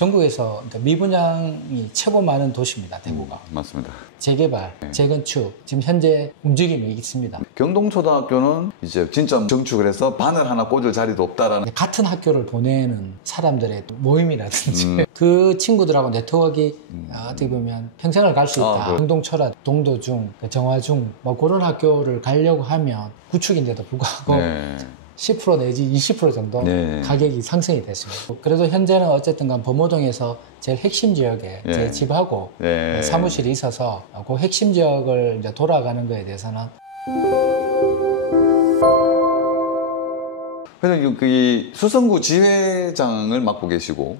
전국에서 그러니까 미분양이 최고 많은 도시입니다. 대구가. 맞습니다. 재개발, 재건축 지금 현재 움직임이 있습니다. 경동초등학교는 이제 진짜 정축을 해서 바늘 하나 꽂을 자리도 없다라는 같은 학교를 보내는 사람들의 모임이라든지 그 친구들하고 네트워크가 어떻게 보면 평생을 갈 수 있다. 경동초라, 동도중, 정화중 뭐 그런 학교를 가려고 하면 구축인데도 불구하고 10% 내지 20% 정도 가격이 상승이 됐습니다. 그래도 현재는 어쨌든 간 범호동에서 제일 핵심 지역에 제 집하고 사무실이 있어서 그 핵심 지역을 이제 돌아가는 거에 대해서는 그래서 그 수성구 지회장을 맡고 계시고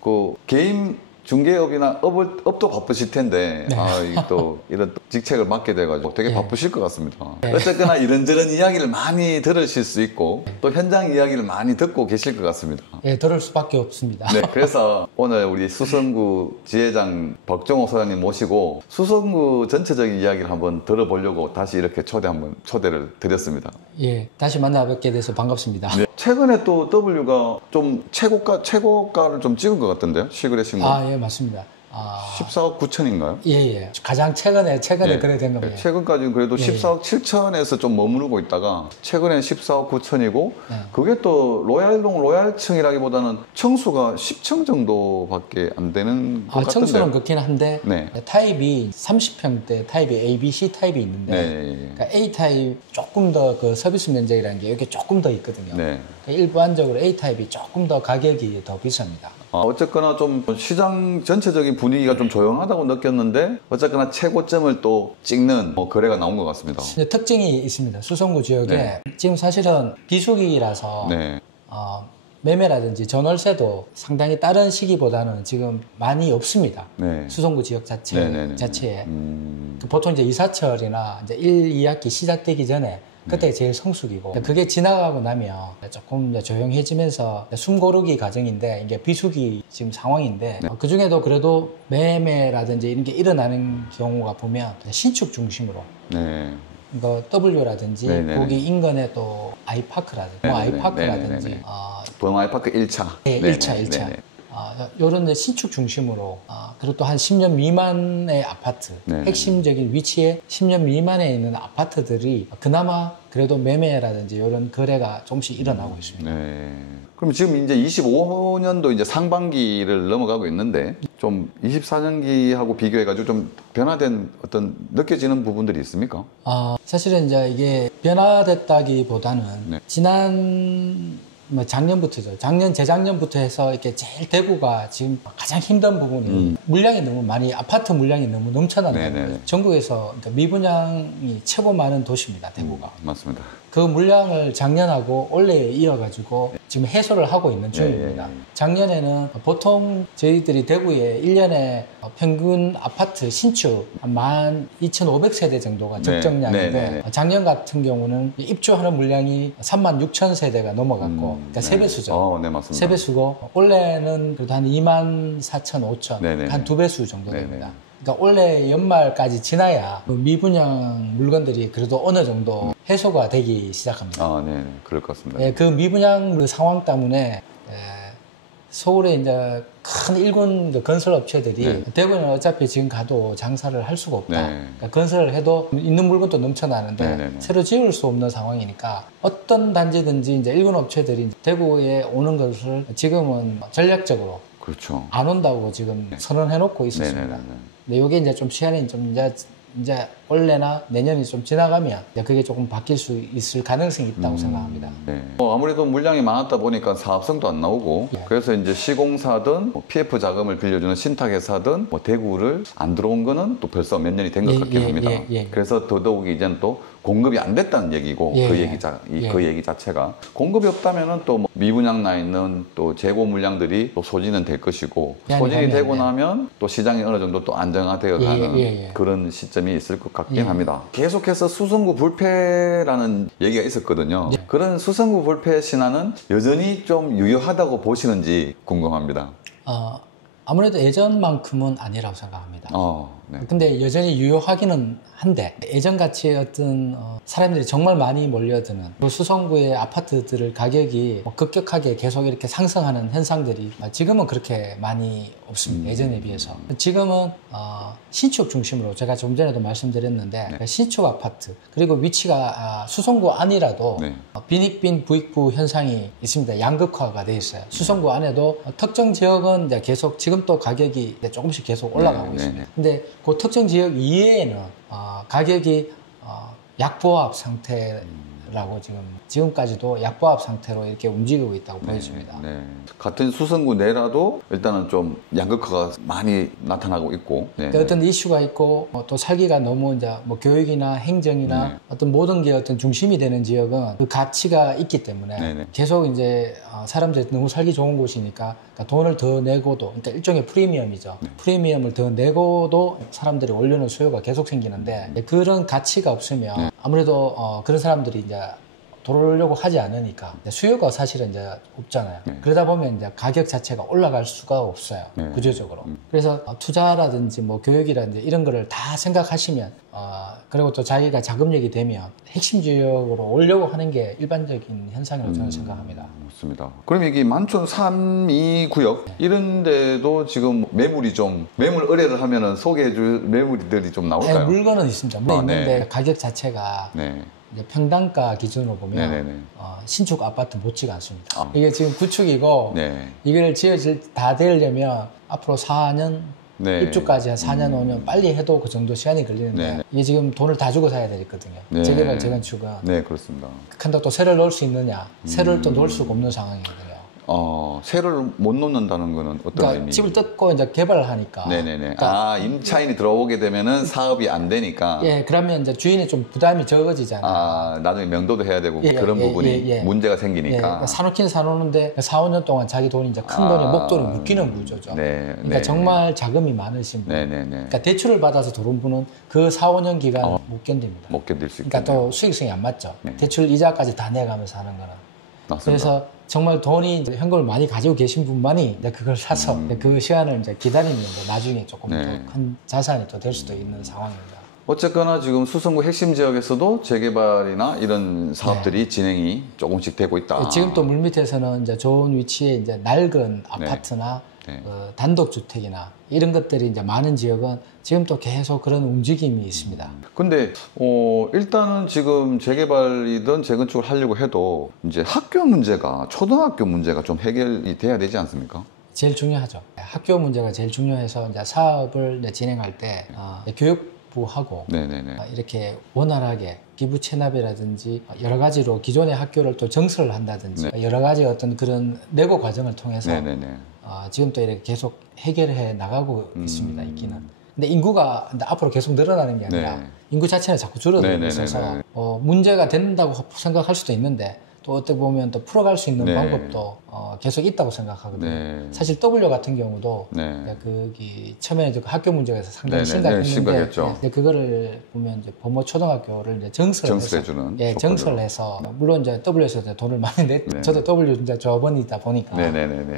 그 개인 중개업이나 업도 바쁘실 텐데 또 이런 직책을 맡게 돼가지고 되게 바쁘실 것 같습니다. 어쨌거나 이런저런 이야기를 많이 들으실 수 있고 또 현장 이야기를 많이 듣고 계실 것 같습니다. 들을 수밖에 없습니다. 그래서 오늘 우리 수성구 지회장 박정호 소장님 모시고 수성구 전체적인 이야기를 한번 들어보려고 다시 이렇게 초대를 드렸습니다. 다시 만나 뵙게 돼서 반갑습니다. 최근에 또 W가 좀 최고가를 좀 찍은 것 같던데요? 시그레 신고. 맞습니다. 14억 9천인가요? 가장 최근에 그래 된 겁니다. 최근까지는 그래도 14억 7천에서 좀 머무르고 있다가 최근엔 14억 9천이고 그게 또 로얄동 로얄층이라기보다는 청수가 10층 정도밖에 안 되는 것 같은데. 청수는 그렇긴 한데 타입이 30평대 타입이 A, B, C 타입이 있는데 그러니까 A 타입 조금 더 그 서비스 면적이라는 게 여기 조금 더 있거든요. 그러니까 일반적으로 A 타입이 조금 더 가격이 더 비쌉니다. 어쨌거나 좀 시장 전체적인 분위기가 좀 조용하다고 느꼈는데 어쨌거나 최고점을 또 찍는 거래가 나온 것 같습니다. 특징이 있습니다. 수성구 지역에 지금 사실은 비수기라서 매매라든지 전월세도 상당히 다른 시기보다는 지금 많이 없습니다. 수성구 지역 자체에 보통 이제 이사철이나 이제 1, 2학기 시작되기 전에 그때 제일 성수기고 그게 지나가고 나면 조금 이제 조용해지면서 숨 고르기 과정인데 이게 비수기 지금 상황인데 그 중에도 그래도 매매라든지 이런 게 일어나는 경우가 보면 신축 중심으로 W라든지 거기 인근에 또 아이파크라든지 보영 아이파크 1차 1차 요런 신축 중심으로 그리고 또 한 10년 미만의 아파트 핵심적인 위치에 10년 미만에 있는 아파트들이 그나마 그래도 매매라든지 이런 거래가 조금씩 일어나고 있습니다. 그럼 지금 이제 25년도 이제 상반기를 넘어가고 있는데 좀 24년기하고 비교해가지고 좀 변화된 어떤 느껴지는 부분들이 있습니까? 사실은 이제 이게 변화됐다기보다는 지난 작년부터죠. 재작년부터 해서 이렇게 제일 대구가 지금 가장 힘든 부분이 물량이 너무 많이, 아파트 물량이 너무 넘쳐난다는 거예요. 전국에서 그러니까 미분양이 최고 많은 도시입니다, 대구가. 맞습니다. 그 물량을 작년하고 올해에 이어가지고 지금 해소를 하고 있는 중입니다. 작년에는 보통 저희들이 대구에 1년에 평균 아파트 신축 한 12,500세대 정도가 적정량인데 작년 같은 경우는 입주하는 물량이 36,000세대가 넘어갔고 그러니까 3배수죠. 맞습니다. 3배수고 올해는 그래도 한 24,000, 5천 한 2배수 정도 됩니다. 그러니까 올해 연말까지 지나야 미분양 물건들이 그래도 어느 정도 해소가 되기 시작합니다. 그럴 것 같습니다. 그 미분양 상황 때문에 서울에 이제 큰 일군 건설 업체들이 대구는 어차피 지금 가도 장사를 할 수가 없다. 그러니까 건설을 해도 있는 물건도 넘쳐나는데 새로 지을 수 없는 상황이니까 어떤 단지든지 이제 일군 업체들이 대구에 오는 것을 지금은 전략적으로 안 온다고 지금 선언해놓고 있었습니다. 근데 이게 이제 좀 시간이 좀 이제 올해나 내년이 좀 지나가면 그게 조금 바뀔 수 있을 가능성이 있다고 생각합니다. 아무래도 물량이 많았다 보니까 사업성도 안 나오고 그래서 이제 시공사든 PF 자금을 빌려주는 신탁회사든 대구를 안 들어온 거는 또 벌써 몇 년이 된 것 같긴 합니다. 그래서 더더욱 이제는 또 공급이 안 됐다는 얘기고 그 얘기 자체가 공급이 없다면은 또 미분양 나 있는 또 재고 물량들이 또 소진은 될 것이고 소진이 되고 나면 또 시장이 어느 정도 또 안정화되어 가는 그런 시점이 있을 것 같긴 합니다. 계속해서 수성구 불패라는 얘기가 있었거든요. 그런 수성구 불패 신화는 여전히 좀 유효하다고 보시는지 궁금합니다. 아무래도 예전만큼은 아니라고 생각합니다. 네. 근데 여전히 유효하기는 한데 예전같이 어떤 사람들이 정말 많이 몰려드는 수성구의 아파트들을 가격이 급격하게 계속 이렇게 상승하는 현상들이 지금은 그렇게 많이 없습니다. 예전에 비해서. 지금은 신축 중심으로 제가 좀 전에도 말씀드렸는데 네. 신축 아파트 그리고 위치가 수성구 안이라도 네. 빈익빈 부익부 현상이 있습니다. 양극화가 돼 있어요. 수성구 안에도 특정 지역은 이제 계속 지금 또 가격이 조금씩 계속 올라가고 있습니다. 근데 그 특정 지역 이외에는 가격이 약보합 상태라고 지금까지도 약보합 상태로 이렇게 움직이고 있다고 보여집니다. 네. 같은 수성구 내라도 일단은 좀 양극화가 많이 나타나고 있고 그러니까 어떤 이슈가 있고 또 살기가 너무 이제 뭐 교육이나 행정이나 어떤 모든 게 어떤 중심이 되는 지역은 그 가치가 있기 때문에 계속 이제 사람들이 너무 살기 좋은 곳이니까 돈을 더 내고도 그러니까 일종의 프리미엄이죠. 프리미엄을 더 내고도 사람들이 올려놓은 수요가 계속 생기는데 그런 가치가 없으면 아무래도 그런 사람들이 이제 들어오려고 하지 않으니까 수요가 사실은 이제 없잖아요. 그러다 보면 이제 가격 자체가 올라갈 수가 없어요. 구조적으로. 그래서 투자라든지 뭐 교육이라든지 이런 거를 다 생각하시면 그리고 또 자기가 자금력이 되면 핵심 지역으로 오려고 하는 게 일반적인 현상이라고 저는 생각합니다. 맞습니다. 그럼 이게 만촌 3, 2구역 이런 데도 지금 매물이 좀 매물 의뢰를 하면은 소개해줄 매물들이 좀 나올까요? 물건은 있습니다. 있는데 가격 자체가 이제 평당가 기준으로 보면 신축 아파트 못지가 않습니다. 이게 지금 구축이고 이걸 다 되려면 앞으로 4년 입주까지 한 4년 5년 빨리 해도 그 정도 시간이 걸리는데 이게 지금 돈을 다 주고 사야 되거든요. 재개발 재건축은. 네, 그렇습니다. 근데 또 세를 넣을 수 있느냐? 세를 또 넣을 수가 없는 상황이거든요. 세를 못 놓는다는 거는 어떤 그러니까 의미? 집을 뜯고 이제 개발을 하니까. 그러니까 임차인이 들어오게 되면은 사업이 안 되니까. 그러면 이제 주인이 좀 부담이 적어지잖아요. 나중에 명도도 해야 되고 그런 부분이 문제가 생기니까. 그러니까 사놓긴 사놓는데 4, 5년 동안 자기 돈이 이제 큰 돈이 목돈이 묶이는 구조죠. 그러니까 정말 자금이 많으신 분. 그러니까 대출을 받아서 들어온 분은 그 4, 5년 기간 못 견딥니다. 못 견딜 수 있겠네요. 그러니까 또 수익성이 안 맞죠. 대출 이자까지 다 내가면서 하는 거는. 맞습니다. 그래서 정말 돈이 현금을 많이 가지고 계신 분만이 그걸 사서 그 시간을 이제 기다리면 나중에 조금 더 큰 자산이 또 될 수도 있는 상황입니다. 어쨌거나 지금 수성구 핵심 지역에서도 재개발이나 이런 사업들이 진행이 조금씩 되고 있다. 지금 또 물밑에서는 이제 좋은 위치에 이제 낡은 아파트나 단독주택이나 이런 것들이 이제 많은 지역은 지금 또 계속 그런 움직임이 있습니다. 근데 일단은 지금 재개발이든 재건축을 하려고 해도 이제 학교 문제가 초등학교 문제가 좀 해결이 돼야 되지 않습니까? 제일 중요하죠. 학교 문제가 제일 중요해서 이제 사업을 이제 진행할 때 교육부하고 이렇게 원활하게 기부 체납이라든지 여러 가지로 기존의 학교를 또 정설을 한다든지 여러 가지 어떤 그런 내고 과정을 통해서 지금 또 이렇게 계속 해결해 나가고 있습니다. 있기는. 근데 인구가 앞으로 계속 늘어나는 게 아니라 인구 자체는 자꾸 줄어들고 있어서 문제가 된다고 생각할 수도 있는데 또 어떻게 보면 또 풀어갈 수 있는 방법도 계속 있다고 생각하거든요. 사실 W 같은 경우도 거기 처음에 학교 문제가 상당히 심각했는데 그거를 보면 이제 범어 초등학교를 이제 정설해주는 정설해서 물론 이제 W에서 이제 돈을 많이 저도 W 이제 조합원이다 보니까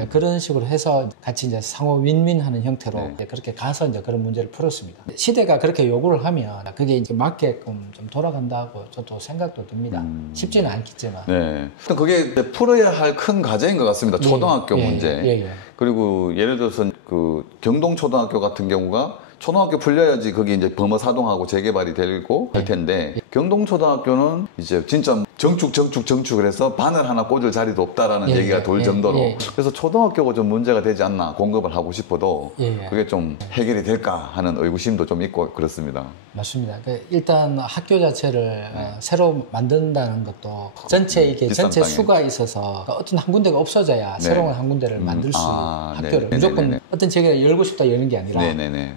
그런 식으로 해서 같이 이제 상호 윈윈하는 형태로 이제 그렇게 가서 이제 그런 문제를 풀었습니다. 시대가 그렇게 요구를 하면 그게 이제 맞게끔 좀 돌아간다고 저도 생각도 듭니다. 쉽지는 않겠지만. 그게 풀어야 할 큰 과제인 것 같습니다. 초등학교 문제. 그리고 예를 들어서 그 경동초등학교 같은 경우가 초등학교 풀려야지 거기 이제 범어사동하고 재개발이 되고 할 텐데 경동초등학교는 이제 진짜 정축을 해서 바늘 하나 꽂을 자리도 없다라는 얘기가 돌 정도로 그래서 초등학교가 좀 문제가 되지 않나 공급을 하고 싶어도 그게 좀 해결이 될까 하는 의구심도 좀 있고 그렇습니다. 맞습니다. 일단 학교 자체를 새로 만든다는 것도 전체 이게 전체 수가 있어서 어떤 한 군데가 없어져야 새로운 한 군데를 만들 수 학교를 무조건 어떤 지역에 열고 싶다 여는 게 아니라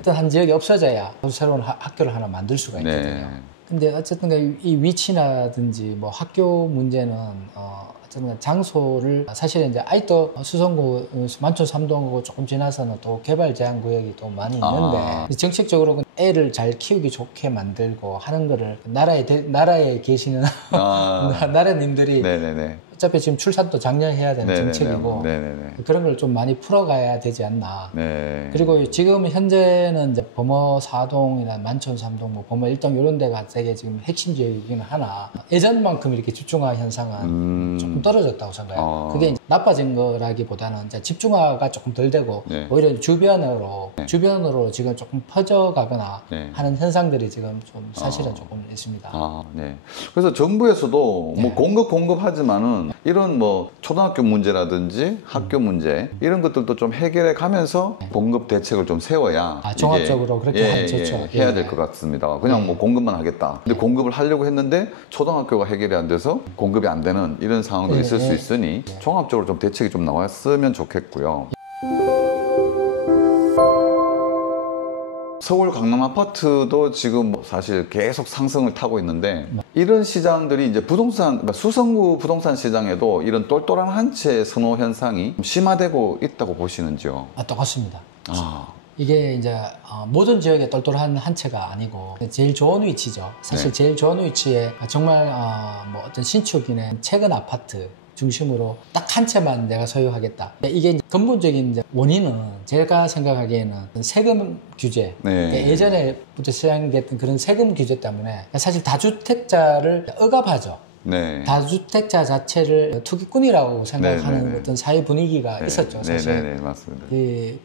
어떤 한 지역이 없어져야 새로운 학교를 하나 만들 수가 있거든요. 근데 어쨌든 이 위치라든지 뭐 학교 문제는 어쨌든 장소를 사실 이제 아직도 수성구 만촌 3동하고 조금 지나서는 또 개발 제한 구역이 또 많이 있는데 정책적으로 애를 잘 키우기 좋게 만들고 하는 거를 나라에 계시는 나라님들이 어차피 지금 출산도 작년 해야 되는 네네네. 정책이고 네네네. 그런 걸 좀 많이 풀어가야 되지 않나. 네. 그리고 지금 현재는 이제 범어 4동이나 만천 3동, 뭐 범어 1동 이런 데가 되게 지금 핵심 지역이긴 하나 예전만큼 이렇게 집중화 현상은 조금 떨어졌다고 생각해요. 그게 이제 나빠진 거라기보다는 이제 집중화가 조금 덜 되고 네. 오히려 주변으로 지금 조금 퍼져가거나 네. 하는 현상들이 지금 좀 사실은 조금 있습니다. 네. 그래서 정부에서도 뭐 공급하지만은 이런 뭐 초등학교 문제라든지 학교 문제 이런 것들도 좀 해결해 가면서 공급 대책을 좀 세워야 종합적으로 그렇게 하면 좋죠. 해야 될 것 같습니다. 그냥 뭐 공급만 하겠다. 근데 공급을 하려고 했는데 초등학교가 해결이 안 돼서 공급이 안 되는 이런 상황도 있을 수 있으니 종합적으로 좀 대책이 좀 나왔으면 좋겠고요. 서울 강남 아파트도 지금 사실 계속 상승을 타고 있는데 이런 시장들이 이제 수성구 부동산 시장에도 이런 똘똘한 한 채 선호 현상이 심화되고 있다고 보시는지요? 똑같습니다. 이게 이제 모든 지역에 똘똘한 한 채가 아니고 제일 좋은 위치죠. 사실 제일 좋은 위치에 정말 뭐 어떤 신축이나 최근 아파트 중심으로 딱 한 채만 내가 소유하겠다. 이게 근본적인 이제 원인은 제가 생각하기에는 세금 규제, 그러니까 예전에부터 시작됐던 그런 세금 규제 때문에 사실 다주택자를 억압하죠. 다주택자 자체를 투기꾼이라고 생각하는 어떤 사회 분위기가 있었죠, 사실. 맞습니다.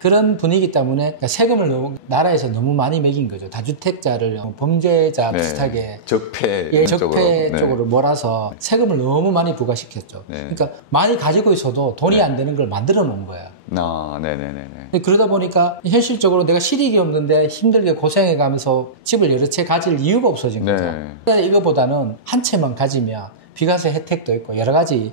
그런 분위기 때문에 세금을 나라에서 너무 많이 매긴 거죠. 다주택자를 범죄자 비슷하게 적폐 쪽으로 몰아서 세금을 너무 많이 부과시켰죠. 그러니까 많이 가지고 있어도 돈이 안 되는 걸 만들어 놓은 거예요. 그러다 보니까 현실적으로 내가 실익이 없는데 힘들게 고생해가면서 집을 여러 채 가질 이유가 없어진 거죠. 그래서 이거보다는 한 채만 가지면 비과세 혜택도 있고 여러 가지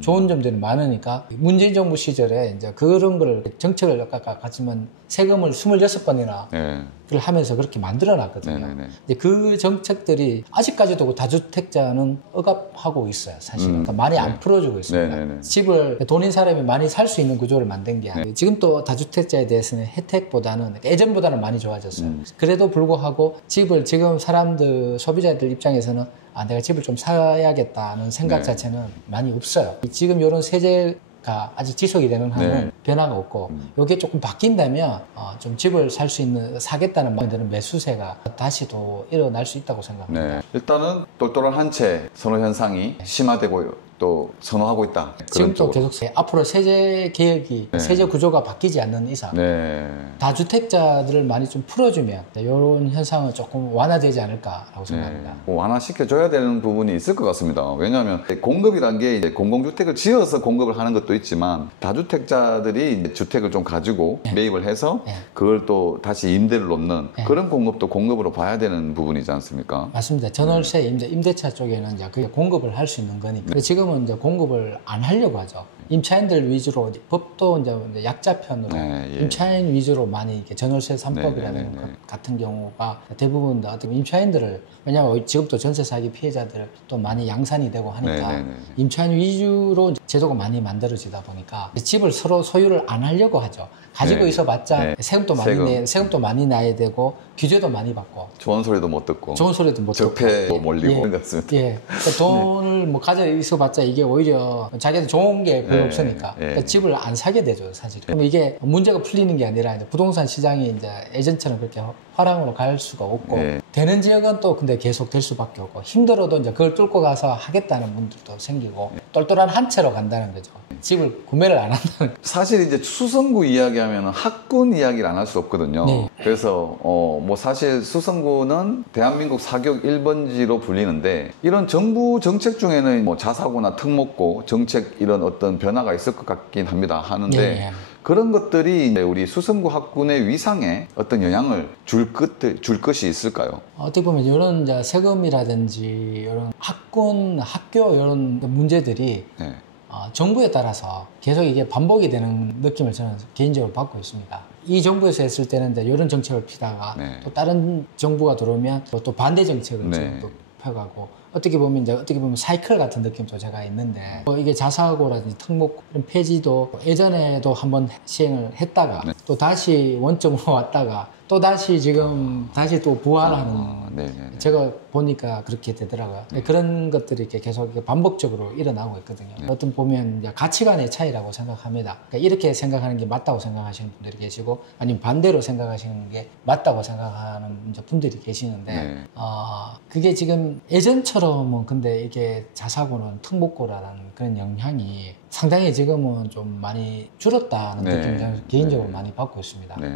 좋은 점들이 많으니까 문재인 정부 시절에 이제 그런 걸 정책을 가지면 세금을 26번이나 그걸 하면서 그렇게 만들어 놨거든요. 근데 그 정책들이 아직까지도 그 다주택자는 억압하고 있어요, 사실은. 그러니까 많이 안 풀어주고 있습니다. 집을 돈인 사람이 많이 살 수 있는 구조를 만든 게 아니고 지금 또 다주택자에 대해서는 혜택보다는 예전보다는 많이 좋아졌어요. 그래도 불구하고 집을 지금 사람들 소비자들 입장에서는 내가 집을 좀 사야겠다는 생각 자체는 많이 없어요. 지금 이런 세제가 아직 지속이 되는 한은 변화가 없고 이게 조금 바뀐다면 좀 집을 살 수 있는 사겠다는 마음이 드는 매수세가 다시 또 일어날 수 있다고 생각합니다. 일단은 똘똘한 한 채 선호 현상이 심화되고 또 선호하고 있다. 지금도 계속 앞으로 세제 개혁이 세제 구조가 바뀌지 않는 이상 다주택자들을 많이 좀 풀어주면 이런 현상은 조금 완화되지 않을까라고 생각합니다. 완화시켜줘야 되는 부분이 있을 것 같습니다. 왜냐하면 공급이란 게 이제 공공주택을 지어서 공급을 하는 것도 있지만 다주택자들이 이제 주택을 좀 가지고 매입을 해서 그걸 또 다시 임대를 놓는 그런 공급도 공급으로 봐야 되는 부분이지 않습니까? 맞습니다. 전월세 임대차 쪽에는 이제 그게 공급을 할 수 있는 거니까. 지금은 이제 공급을 안 하려고 하죠. 임차인들 위주로 법도 이제 약자편으로 임차인 위주로 많이 이렇게 전월세 3법이라는 것 같은 경우가 대부분 어떤 임차인들을 왜냐하면 지금도 전세 사기 피해자들 또 많이 양산이 되고 하니까 임차인 위주로 제도가 많이 만들어지다 보니까 집을 서로 소유를 안 하려고 하죠. 가지고 있어봤자 세금도 많이 내야 되고 규제도 많이 받고 좋은 소리도 못 듣고 적폐 몰리고 그런 것 같습니다. 그러니까 돈을 뭐 가져 있어봤자 이게 오히려 자기한테 좋은 게 별로 없으니까 그러니까 집을 안 사게 되죠, 사실. 그럼 이게 문제가 풀리는 게 아니라 이제 부동산 시장이 이제 예전처럼 그렇게 화랑으로 갈 수가 없고 되는 지역은 또 근데 계속 될 수밖에 없고 힘들어도 이제 그걸 뚫고 가서 하겠다는 분들도 생기고 똘똘한 한 채로 간다는 거죠. 집을 구매를 안 한다는. 사실 이제 수성구 이야기하면 학군 이야기를 안 할 수 없거든요. 그래서 뭐 사실 수성구는 대한민국 사교육 1번지로 불리는데 이런 정부 정책 중에는 뭐 자사고나 특목고 정책 이런 어떤 변화가 있을 것 같긴 합니다. 하는데 그런 것들이 우리 수성구 학군의 위상에 어떤 영향을 줄 것이 있을까요? 어떻게 보면 이런 이제 세금이라든지 이런 학군, 학교 이런 문제들이 정부에 따라서 계속 이게 반복이 되는 느낌을 저는 개인적으로 받고 있습니다. 이 정부에서 했을 때는 이제 이런 정책을 피다가 또 다른 정부가 들어오면 또 반대 정책을 지금 또 펴가고 어떻게 보면 사이클 같은 느낌도 제가 있는데 이게 자사고라든지 특목 이런 폐지도 예전에도 한번 시행을 했다가 또 다시 원점으로 왔다가 또 다시 지금 다시 또 부활하는 네네네. 제가 보니까 그렇게 되더라고요. 그런 것들이 이렇게 계속 반복적으로 일어나고 있거든요. 네. 어떤 보면 이제 가치관의 차이라고 생각합니다. 그러니까 이렇게 생각하는 게 맞다고 생각하시는 분들이 계시고 아니면 반대로 생각하시는 게 맞다고 생각하는 이제 분들이 계시는데 네. 그게 지금 예전처럼은 근데 이게 자사고는 특목고라는 그런 영향이 상당히 지금은 좀 많이 줄었다는 네. 느낌을 저는 개인적으로 많이 받고 있습니다. 네.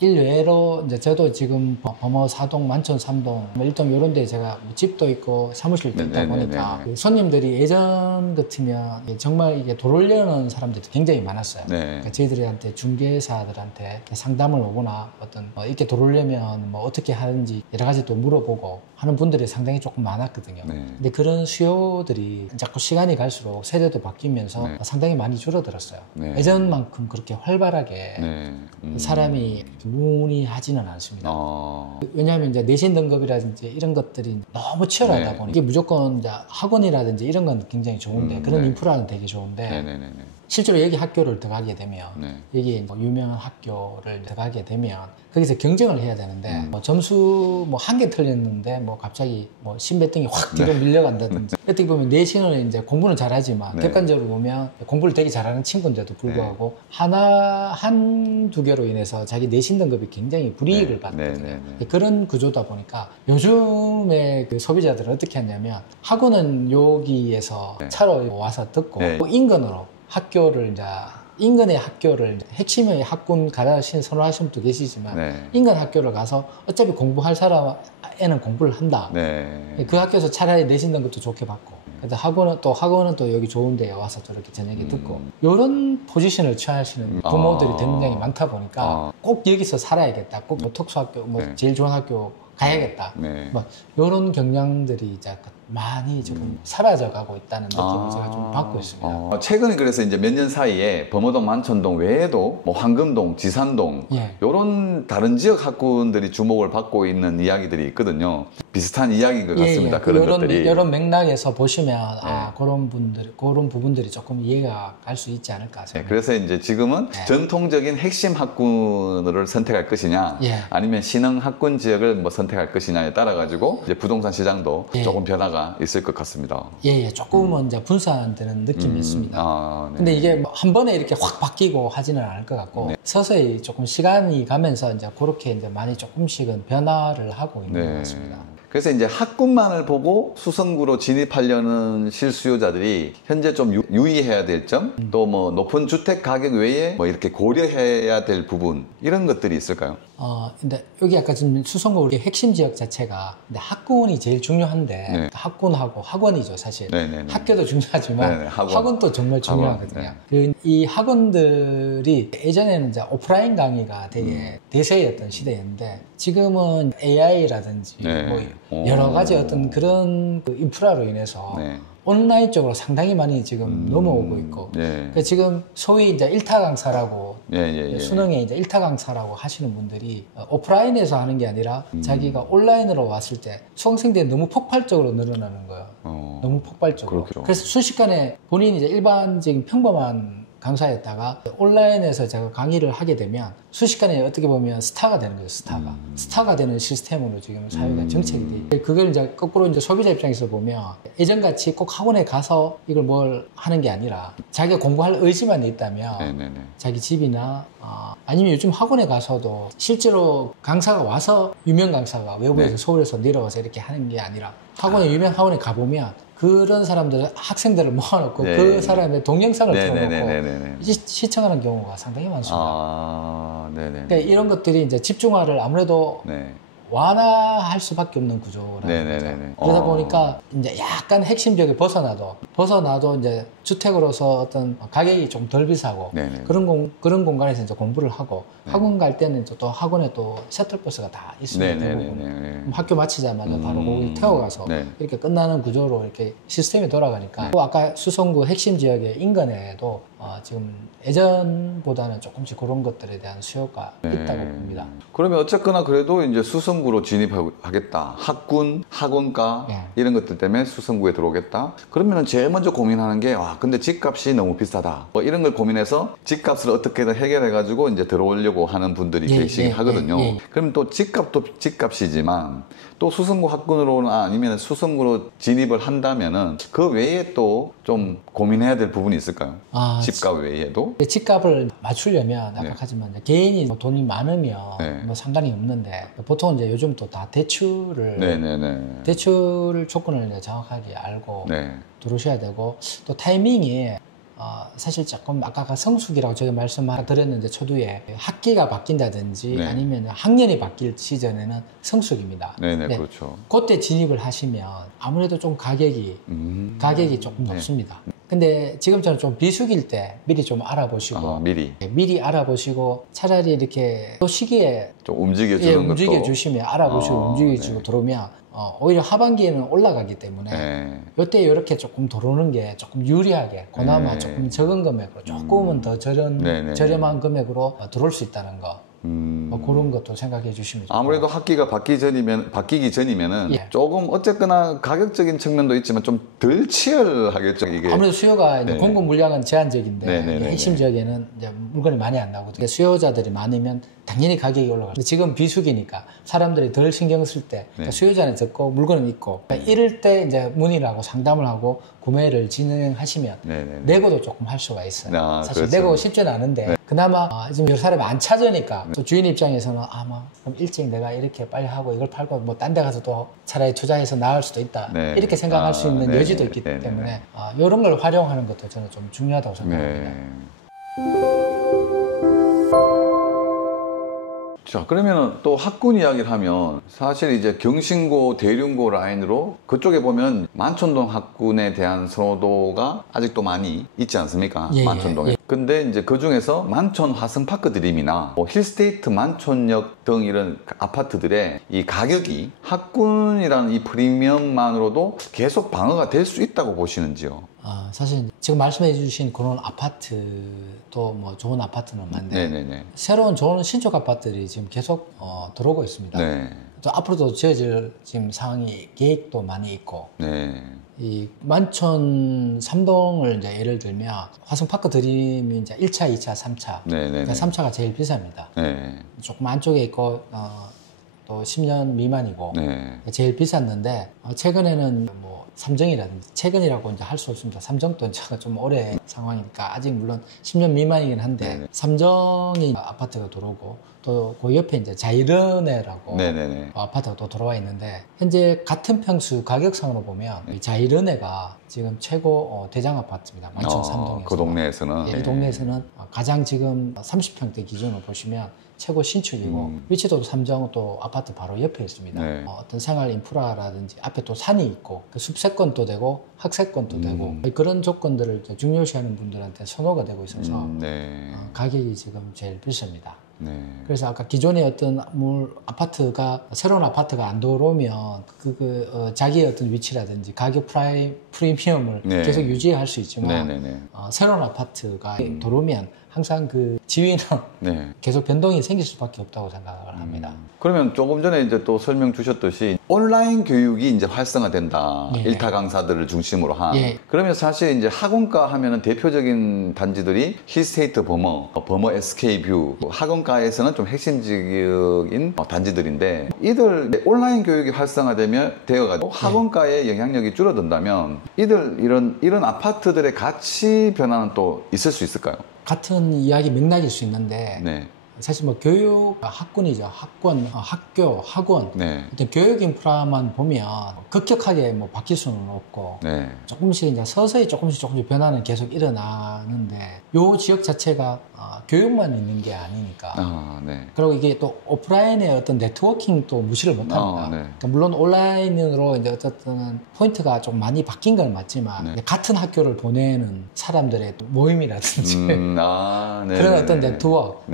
일외로 이제 저도 지금 범어 4동, 만천 3동, 뭐 1동 이런 데 제가 뭐 집도 있고 사무실도 있다 보니까 그 손님들이 예전 같으면 정말 이게 돌려는 사람들이 굉장히 많았어요. 네. 그러니까 저희들한테 중개사들한테 상담을 오거나 어떤 이렇게 돌려면 뭐 어떻게 하는지 여러 가지 또 물어보고 하는 분들이 상당히 조금 많았거든요. 네. 근데 그런 수요들이 자꾸 시간이 갈수록 세대도 바뀌면서 네. 상당히 많이 줄어들었어요. 네. 예전만큼 그렇게 활발하게 네. 사람이 문의하지는 않습니다. 왜냐하면 이제 내신 등급이라든지 이런 것들이 너무 치열하다 네. 보니 이게 무조건 이제 학원이라든지 이런 건 굉장히 좋은데 그런 네. 인프라는 되게 좋은데 네네네. 실제로 여기 학교를 들어가게 되면 네. 여기 뭐 유명한 학교를 들어가게 되면 거기서 경쟁을 해야 되는데 뭐 점수 뭐 한 개 틀렸는데 뭐 갑자기 뭐 신몇 등이 확 뒤로 밀려간다든지 어떻게 보면 내신은 이제 공부는 잘하지만 네. 객관적으로 보면 공부를 되게 잘하는 친구인데도 불구하고 한두 개로 인해서 자기 내신 등급이 굉장히 불이익을 받거든요. 그런 구조다 보니까 요즘에 그 소비자들은 어떻게 하냐면 학원은 여기에서 차로 와서 듣고 또 인근으로 학교를 이제 인근의 학교를 핵심의 학군 가라신 선호하시는 분도 계시지만 인근 학교를 가서 어차피 공부할 사람에는 공부를 한다. 그 학교에서 차라리 내신 등급도 좋게 받고 그래서 학원은 또 여기 좋은 데에 와서 저렇게 저녁에 듣고 이런 포지션을 취하시는 부모들이 굉장히 많다 보니까 꼭 여기서 살아야겠다. 꼭 뭐 특수학교 뭐 제일 좋은 학교 가야겠다. 뭐 이런 경향들이 이제 많이 조금 사라져가고 있다는 느낌을 제가 좀 받고 있습니다. 최근에 그래서 이제 몇 년 사이에 범어동, 만천동 외에도 뭐 황금동, 지산동 이런 다른 지역 학군들이 주목을 받고 있는 이야기들이 있거든요. 비슷한 이야기인 것 같습니다. 그런 것들이 이런 맥락에서 보시면 그런 부분들이 조금 이해가 갈 수 있지 않을까 생각합니다. 그래서 이제 지금은 전통적인 핵심 학군을 선택할 것이냐, 아니면 신흥 학군 지역을 뭐 선택할 것이냐에 따라 가지고 이제 부동산 시장도 조금 변화가 있을 것 같습니다. 조금은 이제 분산되는 느낌이 있습니다. 근데 이게 뭐 한 번에 이렇게 확 바뀌고 하지는 않을 것 같고 서서히 조금 시간이 가면서 이제 그렇게 이제 많이 조금씩은 변화를 하고 있는 것 같습니다. 그래서 이제 학군만을 보고 수성구로 진입하려는 실수요자들이 현재 좀 유의해야 될 점, 또 뭐 높은 주택 가격 외에 뭐 이렇게 고려해야 될 부분 이런 것들이 있을까요? 근데 여기 아까 지금 수성구 우리 핵심 지역 자체가 근데 학군이 제일 중요한데 학군하고 학원이죠 사실. 학교도 중요하지만 학원도 정말 중요하거든요. 이 학원들이 예전에는 이제 오프라인 강의가 되게 대세였던 시대였는데 지금은 AI라든지 뭐 여러 가지 어떤 그런 그 인프라로 인해서 온라인 쪽으로 상당히 많이 지금 넘어오고 있고 그러니까 지금 소위 이제 일타 강사라고 수능에 이제 일타 강사라고 하시는 분들이 오프라인에서 하는 게 아니라 자기가 온라인으로 왔을 때 수강생들이 너무 폭발적으로 늘어나는 거예요. 너무 폭발적으로. 그래서 순식간에 본인이 이제 일반적인 평범한 강사였다가 온라인에서 제가 강의를 하게 되면 순식간에 어떻게 보면 스타가 되는 거죠. 스타가 되는 시스템으로 지금 사회가 정책이 돼. 그걸 이제 거꾸로 이제 소비자 입장에서 보면 예전같이 꼭 학원에 가서 이걸 뭘 하는 게 아니라 자기가 공부할 의지만 있다면 자기 집이나 아니면 요즘 학원에 가서도 실제로 강사가 와서 유명 강사가 외부에서 서울에서 내려와서 이렇게 하는 게 아니라 유명 학원에 가보면 그런 사람들 학생들을 모아놓고 그 사람의 동영상을 틀어놓고 시청하는 경우가 상당히 많습니다. 그러니까 이런 것들이 이제 집중화를 아무래도 완화할 수밖에 없는 구조라는 거죠. 그러다 보니까 이제 약간 핵심 지역에 벗어나도 이제 주택으로서 어떤 가격이 좀 덜 비싸고 그런 공간에서 이제 공부를 하고 학원 갈 때는 또 학원에 또 셔틀버스가 다 있습니다. 학교 마치자마자 바로 거기 태워가서 이렇게 끝나는 구조로 이렇게 시스템이 돌아가니까 또 아까 수성구 핵심 지역의 인근에도 지금 예전보다는 조금씩 그런 것들에 대한 수요가 있다고 봅니다. 그러면 어쨌거나 그래도 이제 수성구로 진입하겠다. 학군, 학원가 이런 것들 때문에 수성구에 들어오겠다. 그러면은 제일 먼저 고민하는 게 근데 집값이 너무 비싸다. 뭐 이런 걸 고민해서 집값을 어떻게든 해결해가지고 이제 들어오려고 하는 분들이 계시긴 하거든요. 그럼 또 집값도 집값이지만 또 수성구 학군으로나 아니면 수성구로 진입을 한다면은 그 외에 또 좀 고민해야 될 부분이 있을까요? 집값 외에도? 집값을 맞추려면 아까 하지만 개인이 돈이 많으면 뭐 상관이 없는데 보통 이제 요즘 또 다 대출을 대출 조건을 이제 정확하게 알고 들어오셔야 되고 또 타이밍이 사실 조금 아까 성수기라고 제가 말씀드렸는데 초두에 학기가 바뀐다든지 아니면 학년이 바뀔 시즌에는 성수기입니다. 그렇죠. 그때 진입을 하시면 아무래도 좀 가격이 조금 높습니다. 근데 지금처럼 좀 비수기일 때 미리 좀 알아보시고 미리 알아보시고 차라리 이렇게 또 시기에 좀 움직여주는 움직여주시면 알아보시고 움직여주고 들어오면 오히려 하반기에는 올라가기 때문에 이때 이렇게 조금 들어오는 게 조금 유리하게 그나마 조금 적은 금액으로 조금은 더 저렴한 금액으로 들어올 수 있다는 거 뭐 그런 것도 생각해 주시면 좋고. 아무래도 학기가 바뀌기 전이면은 조금 어쨌거나 가격적인 측면도 있지만 좀 덜 치열하겠죠 이게. 아무래도 수요가 이제 공급 물량은 제한적인데 핵심 지역에는 이제 물건이 많이 안 나거든요. 수요자들이 많으면 당연히 가격이 올라가죠. 지금 비수기니까 사람들이 덜 신경 쓸 때 수요자는 적고 물건은 있고 이럴 때 이제 문의를 하고 상담을 하고 구매를 진행하시면 내고도 조금 할 수가 있어요. 사실 그렇죠. 내고 쉽지는 않은데 그나마 지금 여러 사람이 안 찾으니까 또 주인 입장에서는 뭐 그럼 일찍 내가 이렇게 빨리 하고 이걸 팔고 뭐 딴 데 가서 또 차라리 투자해서 나을 수도 있다 이렇게 생각할 수 있는 여지도 있기 때문에 이런 걸 활용하는 것도 저는 좀 중요하다고 생각합니다. 자, 그러면 또 학군 이야기를 하면 사실 이제 경신고, 대륜고 라인으로 그쪽에 보면 만촌동 학군에 대한 선호도가 아직도 많이 있지 않습니까? 만촌동에. 근데 이제 그 중에서 만촌 화성파크 드림이나 뭐 힐스테이트 만촌역 등 이런 아파트들의 이 가격이 학군이라는 이 프리미엄만으로도 계속 방어가 될 수 있다고 보시는지요? 사실 지금 말씀해 주신 그런 아파트도 뭐 좋은 아파트는 많은데 새로운 좋은 신축 아파트들이 지금 계속 들어오고 있습니다. 또 앞으로도 지어질 지금 상황이 계획도 많이 있고 이 만촌 3동을 이제 예를 들면 화성파크 드림이 이제 1차, 2차, 3차 그러니까 3차가 제일 비쌉니다. 조금 안쪽에 있고 또 10년 미만이고 제일 비쌌는데 최근에는 뭐 삼정이라든지 최근이라고 이제 할 수 없습니다. 삼정도 제가 좀 오래 상황이니까 아직 물론 10년 미만이긴 한데 삼정이 아파트가 들어오고 또 그 옆에 이제 자이르네라고 아파트가 또 들어와 있는데 현재 같은 평수 가격상으로 보면 자이르네가 지금 최고 대장 아파트입니다. 만촌 3동에서 그 동네에서는 이 동네에서는 가장 지금 30평대 기준으로 보시면 최고 신축이고 위치도 삼정 또 아파트 바로 옆에 있습니다. 어떤 생활 인프라라든지 앞에 또 산이 있고 그 숲세권도 되고 학세권도 되고 그런 조건들을 중요시하는 분들한테 선호가 되고 있어서 가격이 지금 제일 비쌉니다. 그래서 아까 기존의 어떤 아파트가 새로운 아파트가 안 들어오면 자기의 어떤 위치라든지 가격 프리미엄을 계속 유지할 수 있지만 새로운 아파트가 들어오면 항상 그 지위는 계속 변동이 생길 수밖에 없다고 생각을 합니다. 그러면 조금 전에 이제 또 설명 주셨듯이 온라인 교육이 이제 활성화된다. 일타 강사들을 중심으로 한. 그러면 사실 이제 학원가 하면은 대표적인 단지들이 힐스테이트 버머 SK뷰. 학원가에서는 좀 핵심적인 단지들인데 이들 온라인 교육이 활성화되어가지고 학원가의 영향력이 줄어든다면 이런 아파트들의 가치 변화는 또 있을 수 있을까요? 같은 이야기 맥락일 수 있는데 사실 뭐 교육 학군이죠. 학권, 학교, 학원 어떤 교육 인프라만 보면 급격하게 뭐 바뀔 수는 없고 조금씩 이제 서서히 조금씩 변화는 계속 일어나는데 요 지역 자체가 교육만 있는 게 아니니까 그리고 이게 또 오프라인의 어떤 네트워킹도 무시를 못합니다. 그러니까 물론 온라인으로 이제 어떤 포인트가 좀 많이 바뀐 건 맞지만 같은 학교를 보내는 사람들의 모임이라든지 그런 어떤 네트워크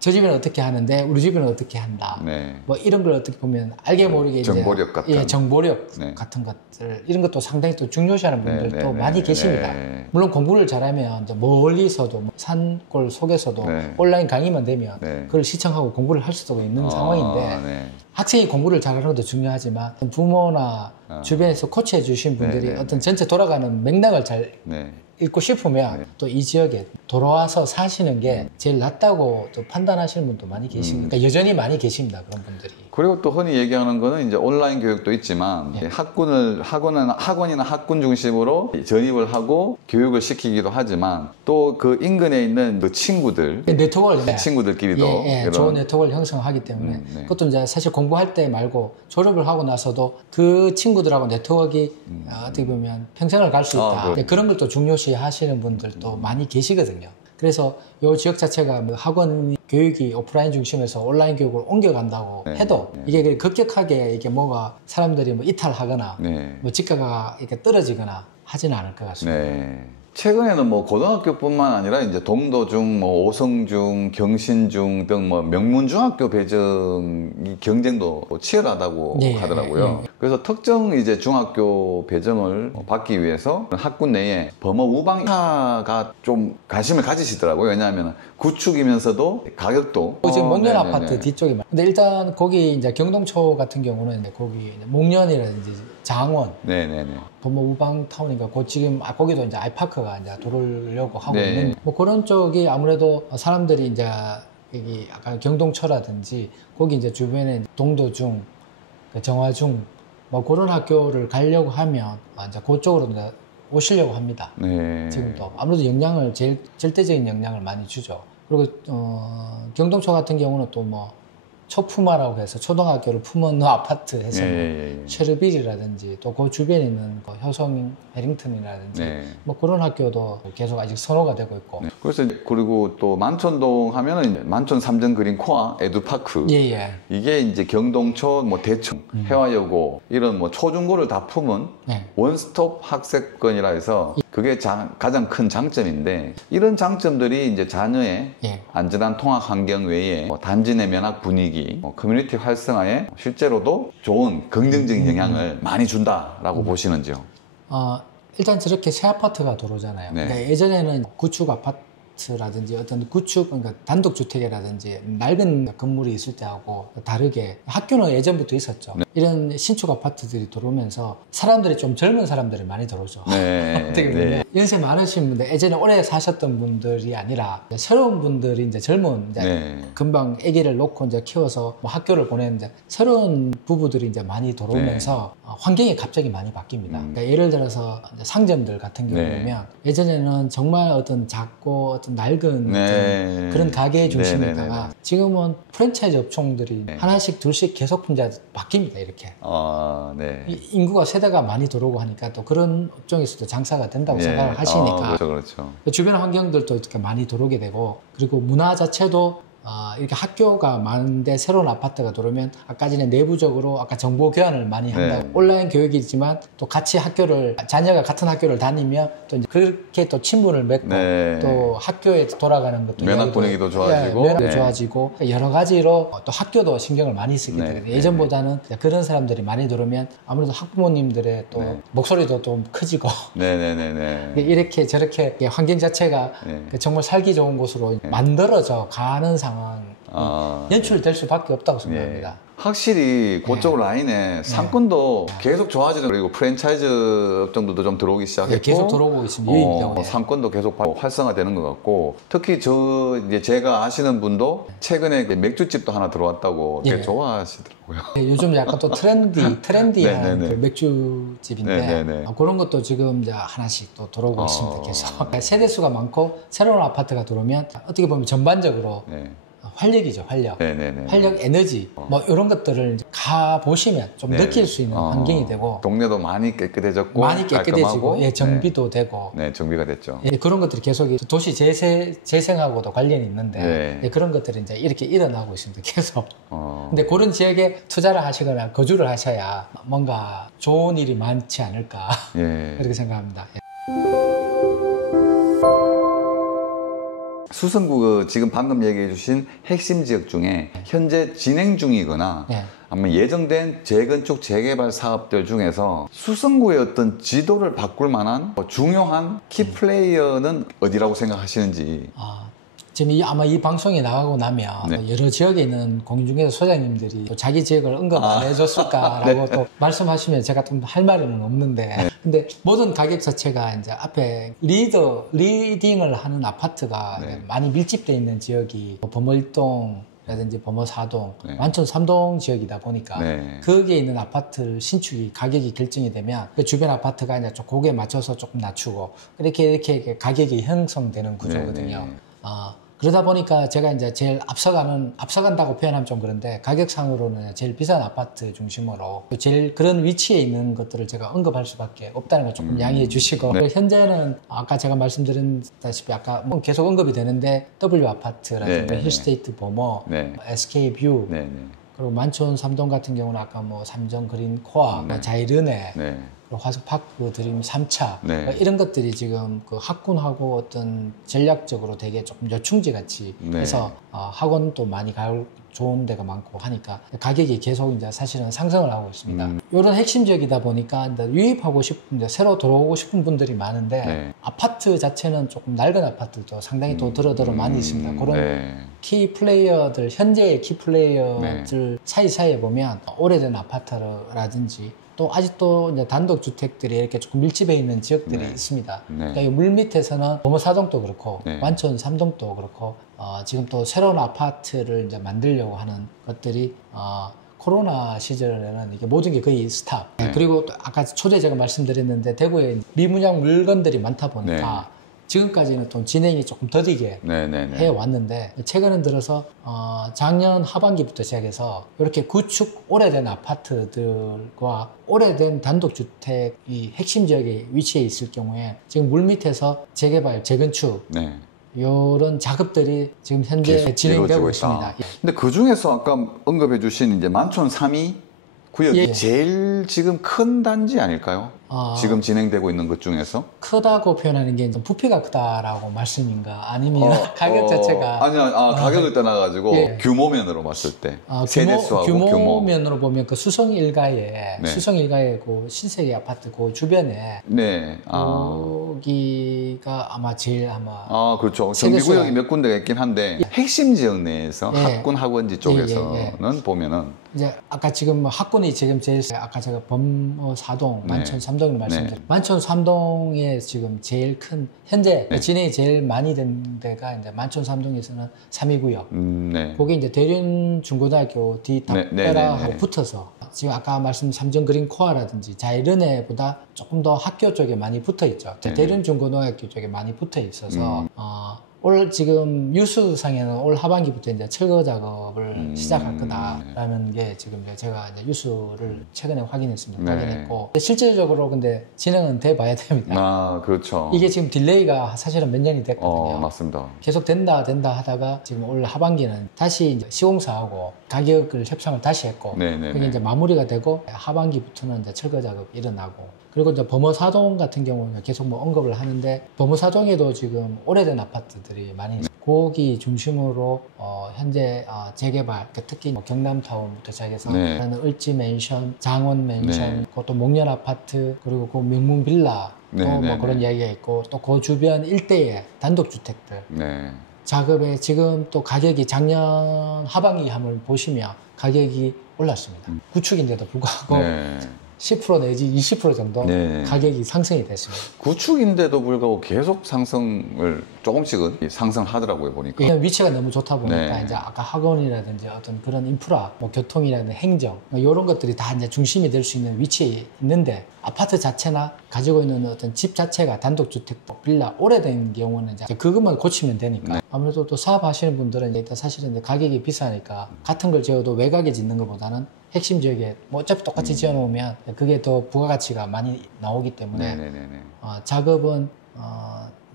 저 집에는 어떻게 하는데 우리 집에는 어떻게 한다. 뭐 이런 걸 어떻게 보면 알게 모르게 정보력 같은 예, 정보력 같은 것들 이런 것도 상당히 또 중요시하는 분들도 많이 계십니다. 물론 공부를 잘하면 이제 멀리서도 산골 속에서도 온라인 강의만 되면 그걸 시청하고 공부를 할 수도 있는 상황인데 학생이 공부를 잘하는 것도 중요하지만 부모나 주변에서 코치해 주신 분들이 어떤 전체 돌아가는 맥락을 잘 읽고 싶으면 또 이 지역에 돌아와서 사시는 게 제일 낫다고 또 판단하시는 분도 많이 계십니다. 그러니까 여전히 많이 계십니다. 그런 분들이. 그리고 또 흔히 얘기하는 거는 이제 온라인 교육도 있지만 학원이나 학군 중심으로 전입을 하고 교육을 시키기도 하지만 또 그 인근에 있는 그 친구들, 네트워크를 친구들끼리도 좋은 네트워크를 형성하기 때문에 그것도 이제 사실 공부할 때 말고 졸업을 하고 나서도 그 친구들하고 네트워크가 어떻게 보면 평생을 갈 수 있다. 그런 걸 또 중요시 하시는 분들도 많이 계시거든요. 그래서 이 지역 자체가 뭐 학원 교육이 오프라인 중심에서 온라인 교육을 옮겨간다고 해도 이게 급격하게 이게 뭐가 사람들이 뭐 이탈하거나 뭐 집가가 이렇게 떨어지거나 하지는 않을 것 같습니다. 최근에는 뭐 고등학교뿐만 아니라 이제 동도중, 뭐 오성중, 경신중 등 뭐 명문중학교 배정 경쟁도 치열하다고 하더라고요. 그래서 특정 이제 중학교 배정을 받기 위해서 학군 내에 범어 우방차가 좀 관심을 가지시더라고요. 왜냐하면 구축이면서도 가격도 지금 목련 아파트 뒤쪽에 근데 일단 거기 이제 경동초 같은 경우는 이제 거기 목련이라든지 장원, 범어 우방타운인가 그 지금 거기도 이제 아이파크가 이제 들어오려고 하고 있는 뭐 그런 쪽이 아무래도 사람들이 이제 여기 아까 경동초라든지 거기 이제 주변에 동도중, 정화중 뭐 그런 학교를 가려고 하면 이제 그쪽으로 이제 오시려고 합니다. 지금도 아무래도 영향을 절대적인 영향을 많이 주죠. 그리고 경동초 같은 경우는 또 뭐 초품화라고 해서 초등학교를 품은 아파트 해서 쉐르빌이라든지 또 그 주변에 있는 효성 해링턴이라든지 뭐 그런 학교도 계속 아직 선호가 되고 있고. 그래서 그리고 또 만촌동 하면은 만촌 삼정 그린 코아 에듀파크 이게 이제 경동초, 뭐 대청, 해화여고 이런 뭐 초중고를 다 품은 원스톱 학습권이라 해서 그게 가장 큰 장점인데 이런 장점들이 이제 자녀의 안전한 통학 환경 외에 뭐 단지 내 면학 분위기, 커뮤니티 활성화에 실제로도 좋은 긍정적인 영향을 많이 준다라고 보시는지요? 일단 저렇게 새 아파트가 들어오잖아요. 그러니까 예전에는 구축 아파트라든지 어떤 구축, 그러니까 단독주택이라든지 낡은 건물이 있을 때하고 다르게 학교는 예전부터 있었죠. 이런 신축 아파트들이 들어오면서 사람들이 좀 젊은 사람들이 많이 들어오죠. 어떻게 보면 연세 많으신 분들, 예전에 오래 사셨던 분들이 아니라 새로운 분들이 이제 젊은 이제 금방 아기를 놓고 이제 키워서 뭐 학교를 보내는 이제 새로운 부부들이 이제 많이 들어오면서 환경이 갑자기 많이 바뀝니다. 그러니까 예를 들어서 상점들 같은 경우면 예전에는 정말 어떤 작고 어떤 낡은 어떤 그런 가게 중심이다가 지금은 프랜차이즈 업종들이 하나씩 둘씩 계속 이제 바뀝니다. 이렇게 인구가 세대가 많이 들어오고 하니까 또 그런 업종에서도 장사가 된다고 생각을 하시니까 그렇죠. 주변 환경들도 이렇게 많이 들어오게 되고 그리고 문화 자체도 이렇게 학교가 많은데 새로운 아파트가 들어오면 아까 전에 내부적으로 아까 정보 교환을 많이 한다고 온라인 교육이지만 또 같이 자녀가 같은 학교를 다니면 또 이제 그렇게 또 친분을 맺고 또 학교에 돌아가는 것도 면학 분위기도 좋아지고 면학도 좋아지고 여러 가지로 또 학교도 신경을 많이 쓰게 되거든요. 예전보다는 그런 사람들이 많이 들어오면 아무래도 학부모님들의 또 목소리도 좀 커지고 이렇게 저렇게 환경 자체가 정말 살기 좋은 곳으로 만들어져 가는 상황 연출될 수밖에 없다고 생각합니다. 확실히 그쪽 라인에 상권도 계속 좋아지는 그리고 프랜차이즈 업종들도 좀 들어오기 시작했고 계속 들어오고 있습니다. 상권도 계속 활성화되는 것 같고 특히 이제 제가 아시는 분도 최근에 맥주집도 하나 들어왔다고 되게 좋아하시더라고요. 요즘 약간 또 트렌디한 그 맥주집인데 그런 것도 지금 이제 하나씩 또 들어오고 있습니다. 계속 세대수가 많고 새로운 아파트가 들어오면 어떻게 보면 전반적으로 활력이죠, 활력. 활력, 에너지, 뭐 이런 것들을 가보시면 좀 느낄 수 있는 환경이 되고 동네도 많이 깨끗해졌고 많이 깨끗해지고 정비도 되고 정비가 됐죠. 그런 것들이 계속 도시 재생하고도 관련이 있는데 그런 것들이 이제 이렇게 일어나고 있습니다, 계속. 근데 그런 지역에 투자를 하시거나 거주를 하셔야 뭔가 좋은 일이 많지 않을까 그렇게 생각합니다. 수성구 지금 방금 얘기해 주신 핵심 지역 중에 현재 진행 중이거나 네. 아니면 예정된 재건축 재개발 사업들 중에서 수성구의 어떤 지도를 바꿀 만한 중요한 키플레이어는 어디라고 생각하시는지. 지금 아마 이 방송이 나가고 나면 네. 여러 지역에 있는 공인중개사 소장님들이 또 자기 지역을 언급 안 해줬을까라고 네. 또 말씀하시면 제가 좀 할 말은 없는데 네. 근데 모든 가격 자체가 이제 앞에 리딩을 하는 아파트가 네. 많이 밀집되어 있는 지역이 범월동 라든지 범어사동, 네. 완천 3동 지역이다 보니까 네. 거기에 있는 아파트 신축이 가격이 결정이 되면 그 주변 아파트가 이제 거기에 맞춰서 조금 낮추고 이렇게 가격이 형성되는 구조거든요. 네. 그러다 보니까 제가 이제 제일 앞서간다고 표현하면 좀 그런데 가격상으로는 제일 비싼 아파트 중심으로 제일 그런 위치에 있는 것들을 제가 언급할 수밖에 없다는 걸 조금 양해해 주시고 네. 현재는 아까 제가 말씀드렸다시피 아까 계속 언급이 되는데 W 아파트라든지 네. 힐스테이트 범어, 네. SK 뷰 네. 그리고 만촌 3동 같은 경우는 아까 뭐 삼정 그린 코아, 네. 자이르네 네. 화석파크 드림 3차 네. 이런 것들이 지금 그 학군하고 어떤 전략적으로 되게 조금 여충지 같이 네. 해서 학원도 많이 갈 좋은 데가 많고 하니까 가격이 계속 이제 사실은 상승을 하고 있습니다. 이런 핵심 지역이다 보니까 이제 유입하고 싶은 새로 들어오고 싶은 분들이 많은데 네. 아파트 자체는 조금 낡은 아파트도 상당히 또 들어 많이 있습니다. 그런 네. 키 플레이어들 현재의 키 플레이어들 사이사이에 보면 오래된 아파트라든지 또 아직도 이제 단독 주택들이 이렇게 조금 밀집해 있는 지역들이 네. 있습니다. 네. 그러니까 이 물밑에서는 범어사동도 그렇고 네. 완천 3동도 그렇고 지금 또 새로운 아파트를 이제 만들려고 하는 것들이 코로나 시절에는 이게 모든 게 거의 스탑. 네. 그리고 또 아까 초대 제가 말씀드렸는데 대구에 미문양 물건들이 많다 보니까 지금까지는 좀 진행이 조금 더디게 해왔는데 최근 들어서 작년 하반기부터 시작해서 이렇게 구축 오래된 아파트들과 오래된 단독주택이 핵심 지역에 위치해 있을 경우에 지금 물밑에서 재개발, 재건축 이런 작업들이 지금 현재 진행되고 있습니다. 근데 그 중에서 아까 언급해 주신 이제 만촌 3위 구역이 제일 지금 큰 단지 아닐까요? 지금 진행되고 있는 것 중에서? 크다고 표현하는 게 좀 부피가 크다라고 말씀인가? 아니면 가격 자체가? 아니요, 가격을 떠나가지고 규모면으로 봤을 때. 세대수하고 규모면으로 보면 그 수성 일가에, 수성 일가에 그 신세계 아파트 그 주변에. 거기가 아마 제일 그렇죠. 정비구역이 몇 군데가 있긴 한데, 핵심 지역 내에서 학군 학원지 쪽에서는 보면은. 이제 아까 지금 학군이 지금 제일 아까 제가 범사동, 만촌 3동을 말씀드렸는데 만촌 3동에 지금 제일 큰 현재 진행이 제일 많이 된 데가 이제 만촌 3동에서는 3위구역. 거기 이제 대륜중고등학교 뒤탑배라하고 붙어서 지금 아까 말씀 삼정 그린 코아라든지 자이르네보다 조금 더 학교 쪽에 많이 붙어 있죠. 대륜중고등학교 쪽에 많이 붙어 있어서 올 지금 뉴스상에는 올 하반기부터 이제 철거 작업을 시작할 거다라는 게 지금 제가 이제 뉴스를 최근에 확인했습니다. 확인했고 실질적으로 근데 진행은 돼 봐야 됩니다. 그렇죠. 이게 지금 딜레이가 사실은 몇 년이 됐거든요. 맞습니다. 계속 된다 하다가 지금 올 하반기는 다시 이제 시공사하고 가격을 협상을 다시 했고 그게 이제 마무리가 되고 하반기부터는 이제 철거 작업 일어나고. 그리고 이제 범어사동 같은 경우는 계속 뭐 언급을 하는데 범어사동에도 지금 오래된 아파트들이 많이 거기 중심으로 현재 재개발 특히 뭐 경남타운부터 시작해서 을지맨션, 장원맨션, 그것도 목련아파트 그리고 그 명문빌라 또 뭐 그런 이야기가 있고 또 그 주변 일대의 단독주택들 작업에 지금 또 가격이 작년 하반기 한번 보시면 가격이 올랐습니다. 구축인데도 불구하고 10% 내지 20% 정도 가격이 상승이 됐습니다. 구축인데도 불구하고 계속 상승을 조금씩은 상승하더라고요, 보니까. 위치가 너무 좋다 보니까 이제 아까 학원이라든지 어떤 그런 인프라, 뭐 교통이라든지 행정 이런 것들이 다 이제 중심이 될 수 있는 위치에 있는데 아파트 자체나 가지고 있는 어떤 집 자체가 단독주택, 빌라 오래된 경우는 이제 그것만 고치면 되니까 아무래도 또 사업하시는 분들은 이제 사실은 이제 가격이 비싸니까 같은 걸 지어도 외곽에 짓는 것보다는 핵심 지역에 뭐 어차피 똑같이 지어놓으면 그게 더 부가가치가 많이 나오기 때문에 작업은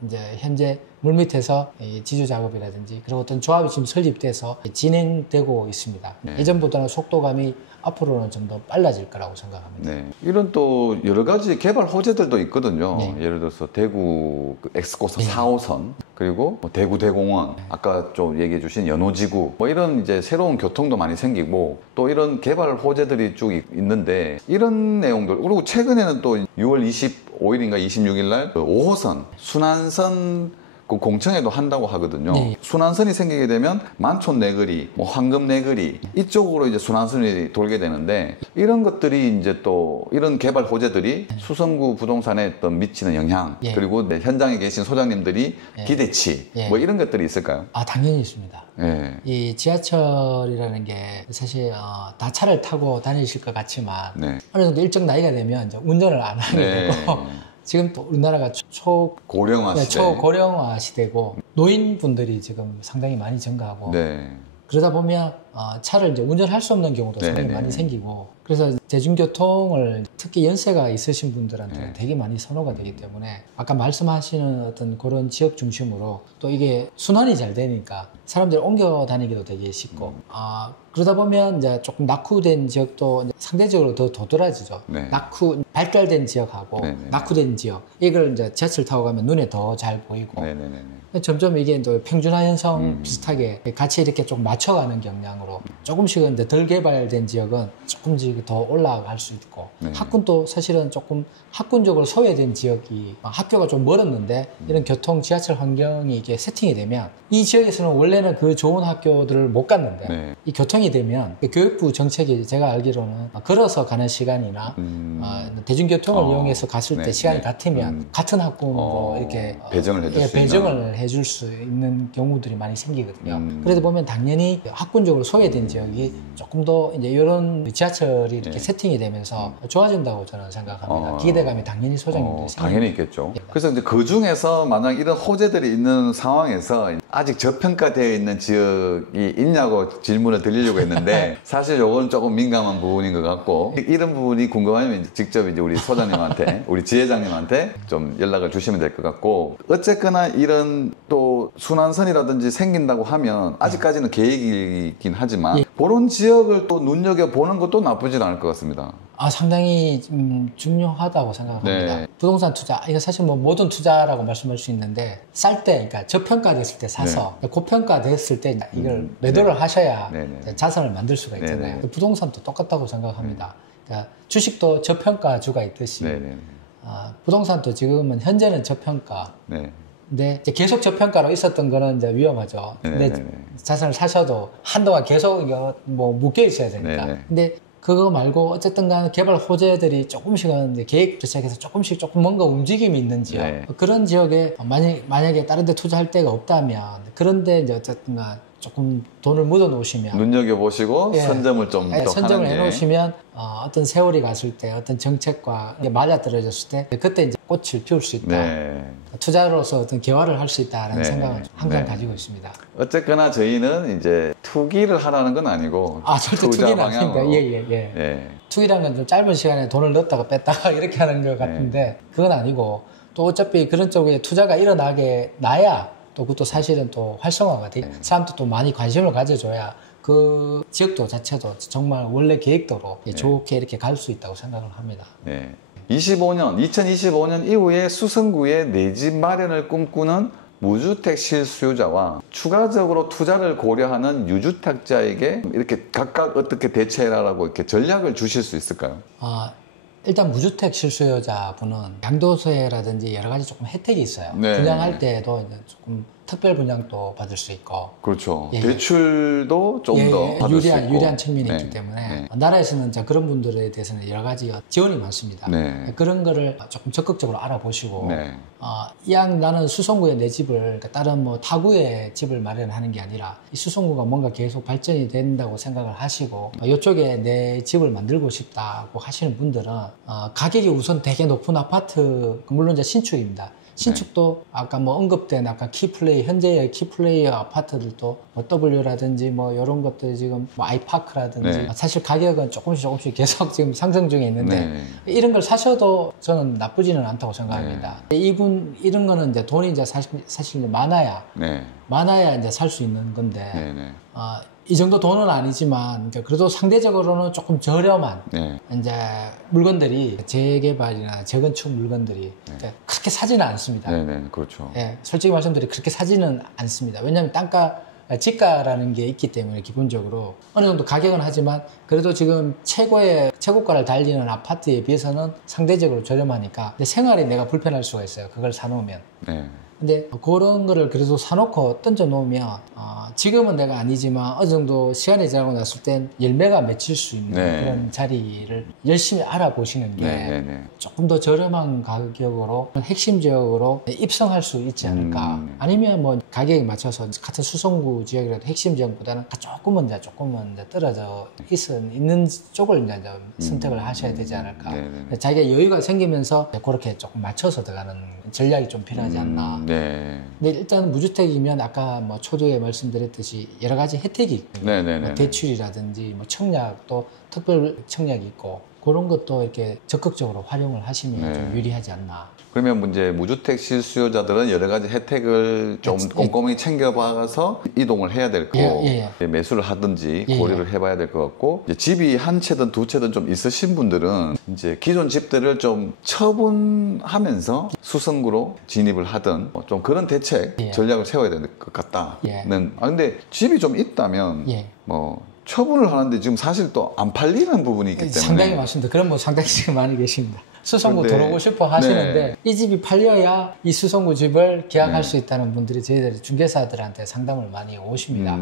이제 현재 물밑에서 지주 작업이라든지 그리고 어떤 조합이 지금 설립돼서 진행되고 있습니다. 예전보다는 속도감이 앞으로는 좀 더 빨라질 거라고 생각합니다. 네. 이런 또 여러 가지 개발 호재들도 있거든요. 예를 들어서 대구 엑스코스 4호선 그리고 뭐 대구 대공원 아까 좀 얘기해 주신 연호지구 뭐 이런 이제 새로운 교통도 많이 생기고 또 이런 개발 호재들이 쭉 있는데 이런 내용들 그리고 최근에는 또 6월 25일인가 26일 날 5호선 순환선 그 공청회도 한다고 하거든요. 순환선이 생기게 되면 만촌 내거리, 뭐 황금 내거리 이쪽으로 이제 순환선이 돌게 되는데 이런 것들이 이제 또 이런 개발 호재들이 수성구 부동산에 또 미치는 영향 그리고 현장에 계신 소장님들이 기대치 뭐 이런 것들이 있을까요? 아 당연히 있습니다. 이 지하철이라는 게 사실 다 차를 타고 다니실 것 같지만 어느 정도 일정 나이가 되면 이제 운전을 안 하게 되고. 지금 또 우리나라가 초고령화 시대고 노인분들이 지금 상당히 많이 증가하고 그러다 보면 차를 이제 운전할 수 없는 경우도 상당히 많이 생기고 그래서 대중교통을 특히 연세가 있으신 분들한테 되게 많이 선호가 되기 때문에 아까 말씀하시는 어떤 그런 지역 중심으로 또 이게 순환이 잘 되니까 사람들이 옮겨 다니기도 되게 쉽고 그러다 보면 이제 조금 낙후된 지역도 상대적으로 더 도드라지죠. 발달된 지역하고 낙후된 지역 이걸 이제 지하철 타고 가면 눈에 더 잘 보이고 점점 이게 또 평준화 현상 비슷하게 같이 이렇게 좀 맞춰가는 경향으로 조금씩은 이제 덜 개발된 지역은 조금씩 더 올라갈 수 있고 학군도 사실은 조금 학군적으로 소외된 지역이 학교가 좀 멀었는데 이런 교통 지하철 환경이 이게 세팅이 되면 이 지역에서는 원래는 그 좋은 학교들을 못 갔는데 이 교통이 되면 교육부 정책이 제가 알기로는 걸어서 가는 시간이나 대중교통을 이용해서 갔을 때 시간이 같으면 같은 학군으로 이렇게 배정을 해줄 수 있는 경우들이 많이 생기거든요. 그러다 보면 당연히 학군적으로 소외된 지역이 조금 더 이제 이런 지하철이 이렇게 세팅이 되면서 좋아진다고 저는 생각합니다. 기대감이 당연히 소장님들이 당연히 있겠죠. 그래서 이제 그 중에서 만약 이런 호재들이 있는 상황에서 아직 저평가되어 있는 지역이 있냐고 질문을 드리려고 했는데 사실 요건 조금 민감한 부분인 것 같고 이런 부분이 궁금하면 직접 이제 우리 소장님한테 우리 지회장님한테 좀 연락을 주시면 될 것 같고 어쨌거나 이런 또 순환선이라든지 생긴다고 하면 아직까지는 계획이긴 하지만 그런 지역을 또 눈여겨보는 것도 나쁘진 않을 것 같습니다. 상당히 중요하다고 생각합니다. 부동산 투자, 이거 사실 뭐 모든 투자라고 말씀할 수 있는데 쌀 때, 그러니까 저평가됐을 때 사서 고평가됐을 때 이걸 매도를 하셔야 자산을 만들 수가 있잖아요. 부동산도 똑같다고 생각합니다. 그러니까 주식도 저평가주가 있듯이 부동산도 지금은 현재는 저평가. 근데 이제 계속 저평가로 있었던 거는 이제 위험하죠. 근데 자산을 사셔도 한동안 계속 이거 뭐 묶여 있어야 되니까. 근데 그거 말고 어쨌든 간에 개발 호재들이 조금씩은 이제 계획부터 시작해서 조금 뭔가 움직임이 있는 지역 그런 지역에 만약에 다른 데 투자할 데가 없다면 그런데 이제 어쨌든 간 조금 돈을 묻어 놓으시면 눈여겨보시고 선점을 좀 더 선점을 해 놓으시면 어떤 세월이 갔을 때 어떤 정책과 맞아떨어졌을 때 그때 이제 꽃을 피울 수 있다. 투자로서 어떤 개화를 할 수 있다라는 생각을 항상 가지고 있습니다. 어쨌거나 저희는 이제 투기를 하라는 건 아니고 절대 투기는 아닙니다. 투기라는 건 좀 짧은 시간에 돈을 넣었다가 뺐다가 이렇게 하는 것 같은데 그건 아니고 또 어차피 그런 쪽에 투자가 일어나게 나야 또 그것도 사실은 또 활성화가 돼 사람도 또 많이 관심을 가져줘야 그 지역도 자체도 정말 원래 계획대로 좋게 이렇게 갈 수 있다고 생각을 합니다. 2025년 이후에 수성구에 내 집 마련을 꿈꾸는 무주택 실수요자와 추가적으로 투자를 고려하는 유주택자에게 이렇게 각각 어떻게 대처해라라고 이렇게 전략을 주실 수 있을까요? 일단 무주택 실수요자분은 양도세라든지 여러 가지 조금 혜택이 있어요. 분양할 때도 이제 조금 특별 분양도 받을 수 있고. 그렇죠. 대출도 좀 더 받을 수 있고. 유리한 측면이 있기 때문에 나라에서는 이제 그런 분들에 대해서는 여러 가지 지원이 많습니다. 그런 거를 조금 적극적으로 알아보시고 이왕 나는 수성구에 내 집을 그러니까 다른 뭐 타구에 집을 마련하는 게 아니라 이 수성구가 뭔가 계속 발전이 된다고 생각을 하시고 이쪽에 내 집을 만들고 싶다고 하시는 분들은 가격이 우선 되게 높은 아파트 물론 이제 신축입니다. 신축도 아까 뭐 언급된 아까 키플레이, 현재의 키플레이어 아파트들도 뭐 W라든지 뭐 이런 것들 지금 뭐 아이파크라든지 사실 가격은 조금씩 계속 지금 상승 중에 있는데 이런 걸 사셔도 저는 나쁘지는 않다고 생각합니다. 이런 거는 이제 돈이 이제 사실 많아야 이제 살 수 있는 건데 이 정도 돈은 아니지만 그래도 상대적으로는 조금 저렴한 이제 물건들이 재개발이나 재건축 물건들이 그렇게 사지는 않습니다. 그렇죠. 솔직히 말씀드리면 그렇게 사지는 않습니다. 왜냐하면 지가라는 게 있기 때문에 기본적으로 어느 정도 가격은 하지만 그래도 지금 최고가를 달리는 아파트에 비해서는 상대적으로 저렴하니까 근데 생활이 내가 불편할 수가 있어요. 그걸 사놓으면. 근데 그런 거를 그래도 사놓고 던져 놓으면 지금은 내가 아니지만 어느 정도 시간이 지나고 났을 땐 열매가 맺힐 수 있는 그런 자리를 열심히 알아보시는 게 조금 더 저렴한 가격으로 핵심 지역으로 입성할 수 있지 않을까. 아니면 뭐 가격에 맞춰서 같은 수성구 지역이라도 핵심 지역보다는 조금은 떨어져 있는 쪽을 이제 선택을 하셔야 되지 않을까. 자기가 여유가 생기면서 그렇게 조금 맞춰서 들어가는 전략이 좀 필요하지 않나. 근데 일단 무주택이면 아까 뭐 초두에 말씀드렸듯이 여러 가지 혜택이 있거든요. 뭐 대출이라든지 뭐 청약도 특별 청약이 있고 그런 것도 이렇게 적극적으로 활용을 하시면 좀 유리하지 않나. 그러면 이제 무주택 실수요자들은 여러 가지 혜택을 좀 꼼꼼히 챙겨봐서 이동을 해야 될 거고 매수를 하든지 고려를 해봐야 될 것 같고 이제 집이 한 채든 두 채든 좀 있으신 분들은 이제 기존 집들을 좀 처분하면서 수성구로 진입을 하든 좀 그런 대책 전략을 세워야 될 것 같다는. 근데 집이 좀 있다면 뭐 처분을 하는데 지금 사실 또 안 팔리는 부분이 있기 때문에 상당히 맞습니다. 그런 분 상당히 지금 많이 계십니다. 수성구 들어오고 싶어 하시는데 이 집이 팔려야 이 수성구 집을 계약할 수 있다는 분들이 저희들이 중개사들한테 상담을 많이 오십니다.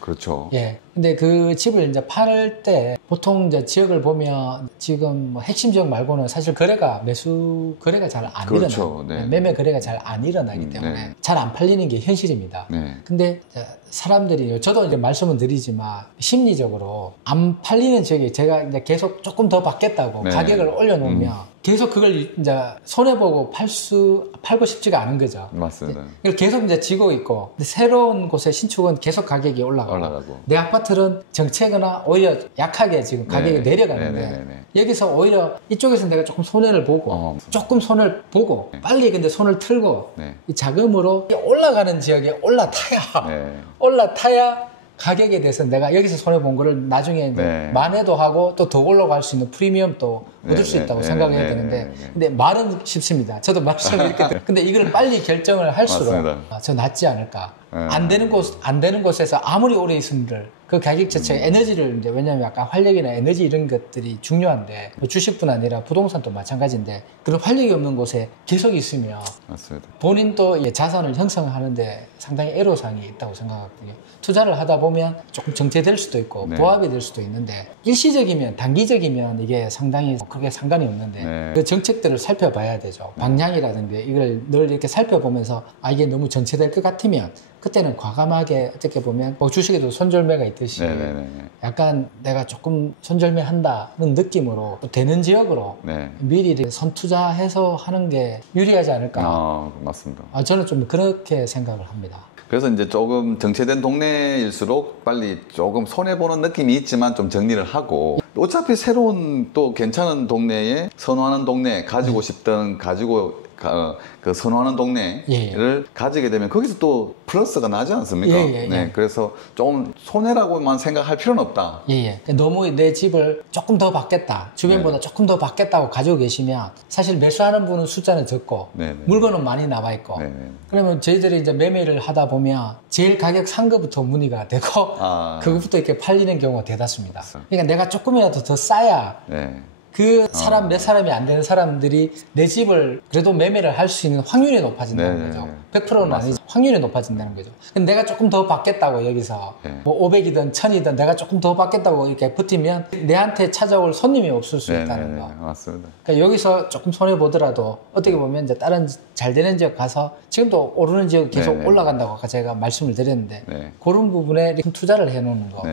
그렇죠. 근데 그 집을 이제 팔 때 보통 이제 지역을 보면 지금 뭐 핵심 지역 말고는 사실 매수 거래가 잘 안 일어나요. 매매 거래가 잘 안 일어나기 때문에 잘 안 팔리는 게 현실입니다. 근데 사람들이 저도 이제 말씀을 드리지만 심리적으로 안 팔리는 지역에 제가 이제 계속 조금 더 받겠다고 가격을 올려놓으면 계속 그걸 이제 손해보고 팔고 싶지가 않은 거죠. 맞습니다. 계속 이제 지고 있고, 근데 새로운 곳의 신축은 계속 가격이 올라가고. 내 아파트는 정체거나 오히려 약하게 지금 가격이 내려가는데, 여기서 오히려 이쪽에서 내가 조금 손해를 보고, 빨리 근데 손을 틀고, 이 자금으로 올라가는 지역에 올라타야 가격에 대해서 내가 여기서 손해본 거를 나중에 이제 만회도 하고 또 더 올라갈 수 있는 프리미엄도 얻을 수 있다고 생각해야 되는데 근데 말은 쉽습니다. 저도 말씀을 이렇게 드려요. 근데 이걸 빨리 결정을 할수록 저 낫지 않을까. 안 되는 곳에서 아무리 오래 있음들 그 가격 자체가 에너지를 이제 왜냐하면 아까 활력이나 에너지 이런 것들이 중요한데 주식뿐 아니라 부동산도 마찬가지인데 그런 활력이 없는 곳에 계속 있으면 본인도 자산을 형성하는데 상당히 애로사항이 있다고 생각하거든요. 투자를 하다 보면 조금 정체될 수도 있고 부합이 될 수도 있는데 일시적이면 단기적이면 이게 상당히 크게 상관이 없는데 그 정책들을 살펴봐야 되죠. 방향이라든지 이걸 늘 이렇게 살펴보면서 이게 너무 정체될 것 같으면 그때는 과감하게 어떻게 보면 뭐 주식에도 손절매가 있듯이 약간 내가 조금 손절매 한다는 느낌으로 또 되는 지역으로 미리 선투자해서 하는 게 유리하지 않을까. 맞습니다. 저는 좀 그렇게 생각을 합니다. 그래서 이제 조금 정체된 동네일수록 빨리 조금 손해보는 느낌이 있지만 좀 정리를 하고 어차피 새로운 또 괜찮은 동네에 선호하는 동네 가지고 싶던 그 선호하는 동네를 가지게 되면 거기서 또 플러스가 나지 않습니까? 그래서 좀 손해라고만 생각할 필요는 없다. 너무 내 집을 조금 더 받겠다. 주변보다 조금 더 받겠다고 가지고 계시면 사실 매수하는 분은 숫자는 적고 물건은 많이 나와 있고 그러면 저희들이 이제 매매를 하다 보면 제일 가격 산 거부터 문의가 되고 그것부터 이렇게 팔리는 경우가 대다수입니다. 그러니까 내가 조금이라도 더 싸야 그 사람 몇 사람이 안 되는 사람들이 내 집을 그래도 매매를 할 수 있는 확률이 높아진다는 거죠. 100%는 아니지 확률이 높아진다는 거죠. 근데 내가 조금 더 받겠다고 여기서 뭐 500이든 1000이든 내가 조금 더 받겠다고 이렇게 버티면 내한테 찾아올 손님이 없을 수 있다는 거. 맞습니다. 그러니까 여기서 조금 손해 보더라도 어떻게 보면 이제 다른 잘 되는 지역 가서 지금도 오르는 지역 계속 올라간다고 아까 제가 말씀을 드렸는데 그런 부분에 투자를 해놓는 거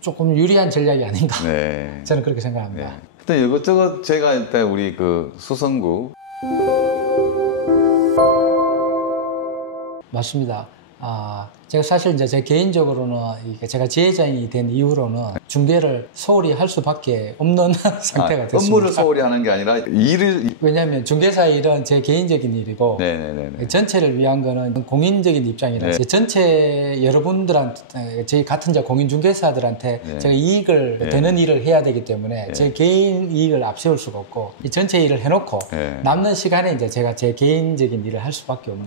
조금 유리한 전략이 아닌가. 저는 그렇게 생각합니다. 근데 이것저것 제가 일단 우리 그 수성구 맞습니다. 제가 사실 이제 제 개인적으로는 제가 지회장이 된 이후로는 중개를 소홀히 할 수밖에 없는 상태가 됐습니다. 업무를 소홀히 하는 게 아니라 일을. 왜냐하면 중개사 일은 제 개인적인 일이고 네네네. 전체를 위한 거는 공인적인 입장이라서 전체 여러분들한테 저희 같은 공인 중개사들한테 제가 이익을 되는 일을 해야 되기 때문에 제 개인 이익을 앞세울 수가 없고 이 전체 일을 해놓고 남는 시간에 이제 제가 제 개인적인 일을 할 수밖에 없는.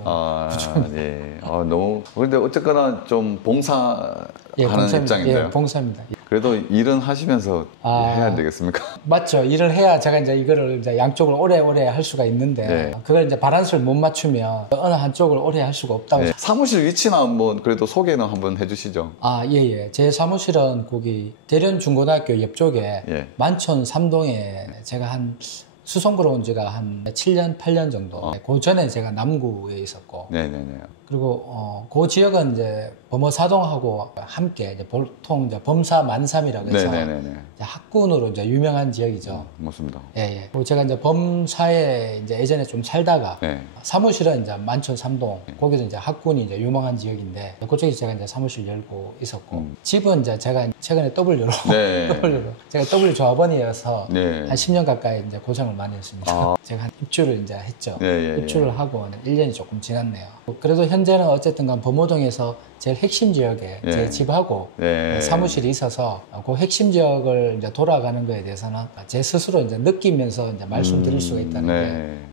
너무 그런데 어쨌거나 좀 봉사하는 입장인데요. 봉사입니다. 그래도 일은 하시면서 해야 되겠습니까? 맞죠. 일을 해야 제가 이제 이거를 이제 양쪽을 오래오래 할 수가 있는데 그걸 이제 바란스를 못 맞추면 어느 한쪽을 오래 할 수가 없다고. 사무실 위치나 한번 그래도 소개는 한번 해주시죠. 제 사무실은 거기 대련중고등학교 옆쪽에 만촌 3동에 제가 한 수성구로 온 지가 한 7년, 8년 정도. 그 전에 제가 남구에 있었고. 네네네. 그리고 그 지역은 이제 범어사동하고 함께 이제 보통 이제 범사 만삼이라고 해서 이제 학군으로 이제 유명한 지역이죠. 맞습니다. 그리고 제가 이제 범사에 이제 예전에 좀 살다가 사무실은 이제 만촌 3동 거기도 이제 학군이 이제 유명한 지역인데 그쪽에 제가 이제 사무실 열고 있었고 집은 이제 제가 최근에 W로 제가 W 조합원이어서 한 10년 가까이 이제 고생을 많이 했습니다. 제가 한 입주를 이제 했죠. 입주를 하고 1년이 조금 지났네요. 그래도 현재는 어쨌든 간 범호동에서 제일 핵심 지역에 제 집하고 사무실이 있어서 그 핵심 지역을 이제 돌아가는 거에 대해서는 제 스스로 이제 느끼면서 이제 말씀드릴 수가 있다는 게